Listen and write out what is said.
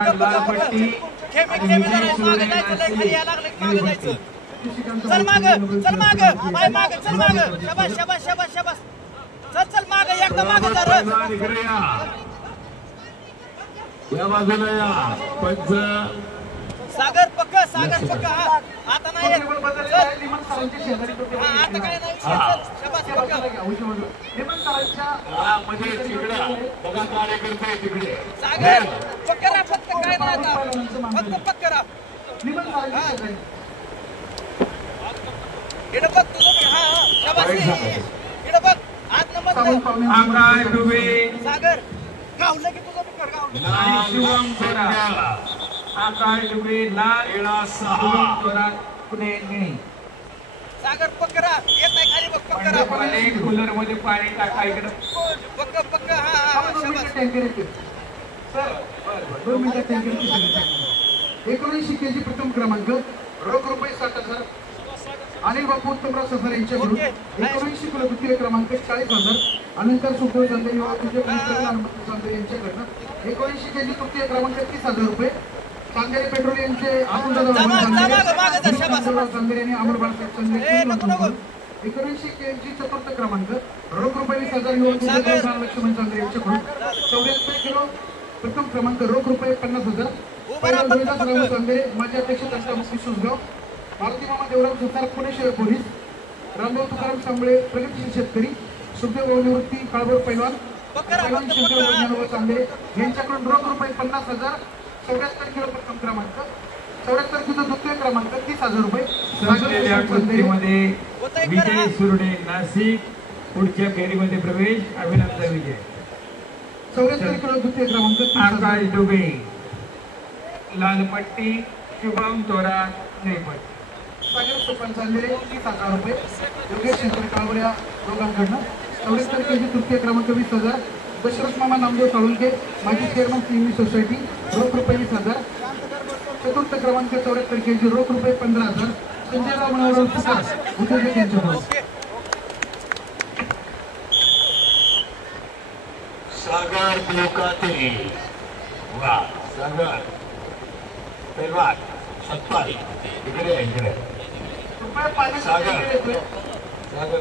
लालपट्टी चल माग चल माग बाय माग चल माग शाबास शाबास शाबास शाबास चल चल माग एकदा माग जरा या बाजूला या पंच सागर पक्का आता नाही आता काय नाही शाबास पक्का मध्ये तिकडे बघा कार्यकर्ते तिकडे सागर पक्का रा फक्त काय नाही आता फक्त पक्का रा इकडे बघ तुझं हा शाबास इकडे बघ आज नंबर आकाश डुबे सागर गावलं की तुझं कर गावलं शिवम थोरा आकाश डुबे लाल एळा सहा थोरा पुणे गिणी सागर पक्का येत नाही खाली बघ पक्का पाणी कूलर मध्ये पाणी टाका इकडे पक्का हा शाबास टँकर येते सर 2 मिनिटात टँकर 19 केजी प्रथम क्रमांक रोख रुपये 60,000 अनिल बापू उत्तमराव सफर यांच्याकडून 19 किलो द्वितीय क्रमांक 40,000 अनंतर सुखदेव चांदे युवा तुझे हनुमंत चांदे यांच्याकडनं 19 केजी तृतीय क्रमांक 30,000 रुपये चांदेरी पेट्रोल यांचे चांदेरी आणि अमर बाळासाहेब चांदेरी 19 केजी चतुर्थ क्रमांक रोख रुपये 20,000 युवा तुझे लक्ष्मण चांदे यांच्याकडून 74 किलो प्रथम क्रमांक रोख रुपये 50,000 चांदेरी माझे अध्यक्ष मुक्ती सुसगाव मारुती मामा देवराम सुतार पुणे शहर पोलीस रामभाऊ तुकाराम सांबळे प्रगतीशील शेतकरी सुखदेव निवृत्ती काळभोर पैलवान शंकर चांदे यांच्याकडून रोख रुपये 50,000 74 किलो प्रथम क्रमांक 74 किलो द्वितीय क्रमांक 30,000 रुपये विजय सुरडे नाशिक पुढच्या फेरीमध्ये प्रवेश अभिनंदन विजय 74 किलो द्वितीय क्रमांक आकाश डुबे लालपट्टी शुभम थोरा नेपट सागर सुपन चांदेरे 30,000 रुपये योगेश शंकर काळवड्या दोघांकडनं 74 केजी तृतीय क्रमांक 20,000 दशरथ मामा नामदेव साळुंके माजी चेअरमन सिंगमी सोसायटी रोख रुपये 20,000 चतुर्थ क्रमांक 74 केजी रोख रुपये 15,000 संजयराव मनोहर सुतार उद्योजक यांच्याकडून सागर लोकाते वा सागर पैलवान सत्पारी इकडे रुपये 5,000 सागर